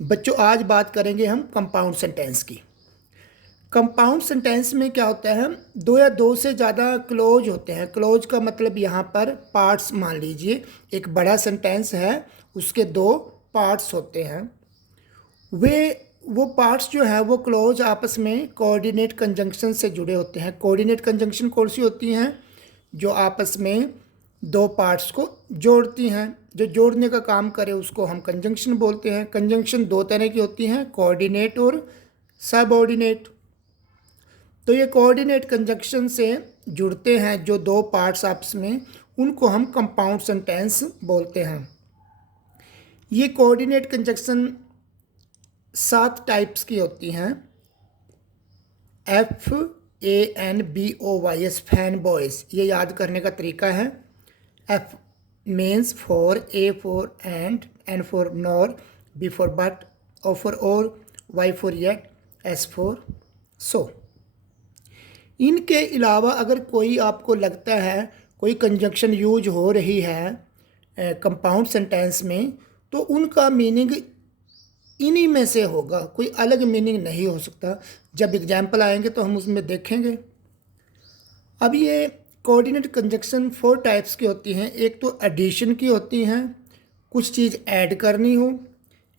बच्चों आज बात करेंगे हम कंपाउंड सेंटेंस की। कंपाउंड सेंटेंस में क्या होता है, दो या दो से ज़्यादा क्लोज होते हैं। क्लोज का मतलब यहाँ पर पार्ट्स मान लीजिए, एक बड़ा सेंटेंस है उसके दो पार्ट्स होते हैं। वो पार्ट्स जो है वो क्लोज आपस में कोऑर्डिनेट कंजंक्शन से जुड़े होते हैं। कोऑर्डिनेट कंजंक्शन कौन सी होती हैं? जो आपस में दो पार्ट्स को जोड़ती हैं। जो जोड़ने का काम करे उसको हम कंजंक्शन बोलते हैं। कंजंक्शन दो तरह की होती हैं, कोऑर्डिनेट और सबऑर्डिनेट। तो ये कोऑर्डिनेट कंजंक्शन से जुड़ते हैं जो दो पार्ट्स आपस में, उनको हम कंपाउंड सेंटेंस बोलते हैं। ये कोऑर्डिनेट कंजंक्शन 7 टाइप्स की होती हैं। FANBOYS, फैन बॉयज़, ये याद करने का तरीका है। F means for, A for and, N for nor, B for but, O for or, Y for yet, S for so। इनके अलावा अगर कोई आपको लगता है कोई कंजंक्शन यूज हो रही है कंपाउंड सेंटेंस में, तो उनका मीनिंग इन्हीं में से होगा, कोई अलग मीनिंग नहीं हो सकता। जब एग्जाम्पल आएंगे तो हम उसमें देखेंगे। अब ये कोऑर्डिनेट कंजंक्शन 4 टाइप्स की होती हैं। एक तो एडिशन की होती हैं, कुछ चीज़ ऐड करनी हो।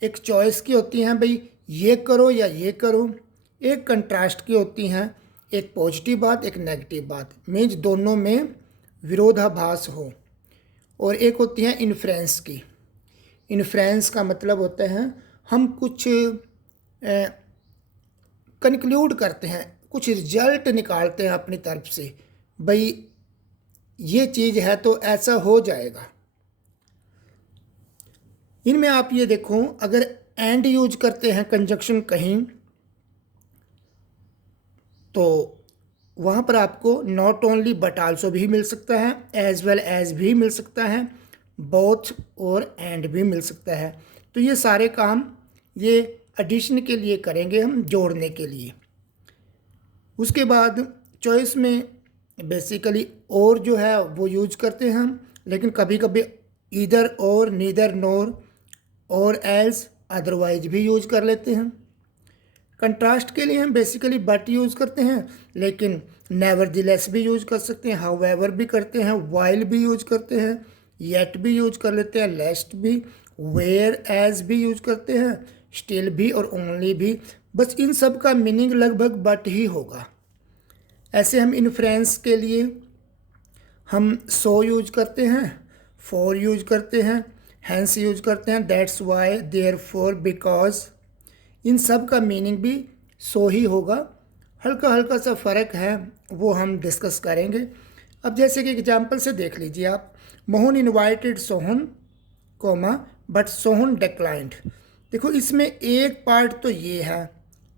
एक चॉइस की होती हैं, भाई ये करो या ये करो। एक कंट्रास्ट की होती हैं, एक पॉजिटिव बात एक नेगेटिव बात, मीन्स दोनों में विरोधाभास हो। और एक होती है इन्फ्रेंस की। इन्फ्रेंस का मतलब होता है हम कुछ कंक्लूड करते हैं, कुछ रिजल्ट निकालते हैं अपनी तरफ से, भाई ये चीज़ है तो ऐसा हो जाएगा। इनमें आप ये देखो, अगर एंड यूज करते हैं कंजंक्शन कहीं, तो वहाँ पर आपको नॉट ओनली बट आल्सो भी मिल सकता है, एज वेल एज भी मिल सकता है, बोथ और एंड भी मिल सकता है। तो ये सारे काम ये एडिशन के लिए करेंगे हम, जोड़ने के लिए। उसके बाद चॉइस में बेसिकली और जो है वो यूज करते हैं हम, लेकिन कभी कभी ईदर और, नीदर नोर और एल्स, अदरवाइज भी यूज कर लेते हैं। कंट्रास्ट के लिए हम बेसिकली बट यूज़ करते हैं, लेकिन नेवरदिलेस भी यूज कर सकते हैं, हाउएवर भी करते हैं, वाइल भी यूज करते हैं, येट भी यूज कर लेते हैं, लेस्ट भी, वेयर एज भी यूज करते हैं, स्टिल भी और ओनली भी। बस इन सब का मीनिंग लगभग बट ही होगा। ऐसे हम इन्फ्रेंस के लिए हम सो यूज करते हैं, फॉर यूज करते हैं, हैंस यूज करते हैं, दैट्स वाई, देयरफॉर, बिकॉज। इन सब का मीनिंग भी सो ही होगा। हल्का हल्का सा फ़र्क है, वो हम डिस्कस करेंगे। अब जैसे कि एग्जांपल से देख लीजिए आप, Mohan invited Sohan comma but Sohan declined. देखो इसमें एक पार्ट तो ये है,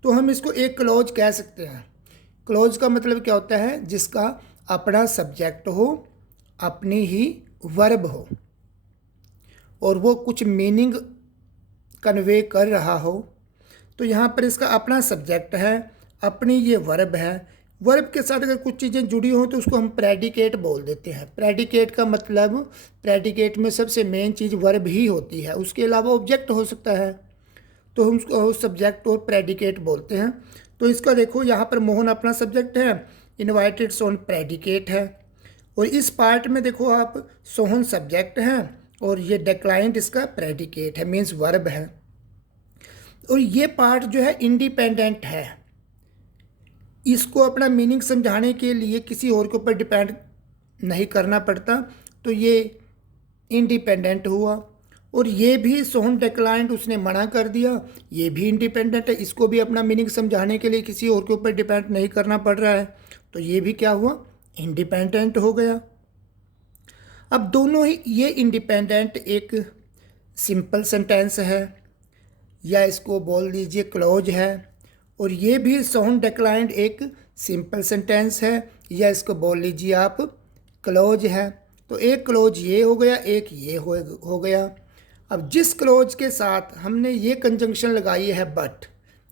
तो हम इसको एक क्लोज कह सकते हैं। क्लोज का मतलब क्या होता है? जिसका अपना सब्जेक्ट हो, अपनी ही वर्ब हो, और वो कुछ मीनिंग कन्वे कर रहा हो। तो यहाँ पर इसका अपना सब्जेक्ट है, अपनी ये वर्ब है। वर्ब के साथ अगर कुछ चीज़ें जुड़ी हों तो उसको हम प्रेडिकेट बोल देते हैं। प्रेडिकेट का मतलब, प्रेडिकेट में सबसे मेन चीज़ वर्ब ही होती है, उसके अलावा ऑब्जेक्ट हो सकता है, तो हम उसको सब्जेक्ट और प्रेडिकेट बोलते हैं। तो इसका देखो, यहाँ पर मोहन अपना सब्जेक्ट है, इनवाइटेड सोहन प्रेडिकेट है, और इस पार्ट में देखो आप, सोहन सब्जेक्ट है और ये डिक्लाइंड इसका प्रेडिकेट है, मीन्स वर्ब है। और ये पार्ट जो है इंडिपेंडेंट है, इसको अपना मीनिंग समझाने के लिए किसी और के ऊपर डिपेंड नहीं करना पड़ता, तो ये इंडिपेंडेंट हुआ। और ये भी सोहन डिक्लाइंड, उसने मना कर दिया, ये भी इंडिपेंडेंट है, इसको भी अपना मीनिंग समझाने के लिए किसी और के ऊपर डिपेंड नहीं करना पड़ रहा है, तो ये भी क्या हुआ? इंडिपेंडेंट हो गया। अब दोनों ही, ये इंडिपेंडेंट एक सिंपल सेंटेंस है, या इसको बोल दीजिए क्लोज है, और ये भी सोहन डिक्लाइंड एक सिंपल सेंटेंस है, या इसको बोल लीजिए आप क्लोज है। तो एक क्लोज ये हो गया, एक ये हो गया। अब जिस क्लोज के साथ हमने ये कंजंक्शन लगाई है बट,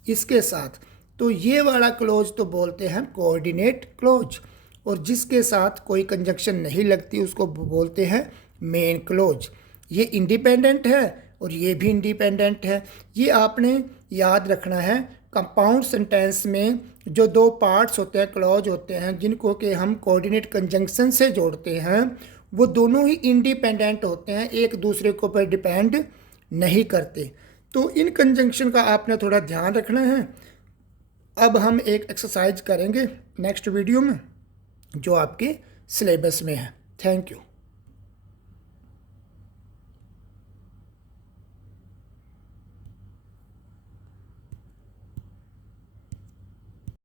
इसके साथ, तो ये वाला क्लोज तो बोलते हैं कोऑर्डिनेट क्लोज, और जिसके साथ कोई कंजंक्शन नहीं लगती उसको बोलते हैं मेन क्लोज। ये इंडिपेंडेंट है और ये भी इंडिपेंडेंट है। ये आपने याद रखना है। कंपाउंड सेंटेंस में जो दो पार्ट्स होते हैं, क्लॉज होते हैं, जिनको कि हम कोऑर्डिनेट कंजंक्शन से जोड़ते हैं, वो दोनों ही इंडिपेंडेंट होते हैं, एक दूसरे के ऊपर डिपेंड नहीं करते। तो इन कंजंक्शन का आपने थोड़ा ध्यान रखना है। अब हम एक एक्सरसाइज करेंगे नेक्स्ट वीडियो में जो आपके सिलेबस में है। Thank you.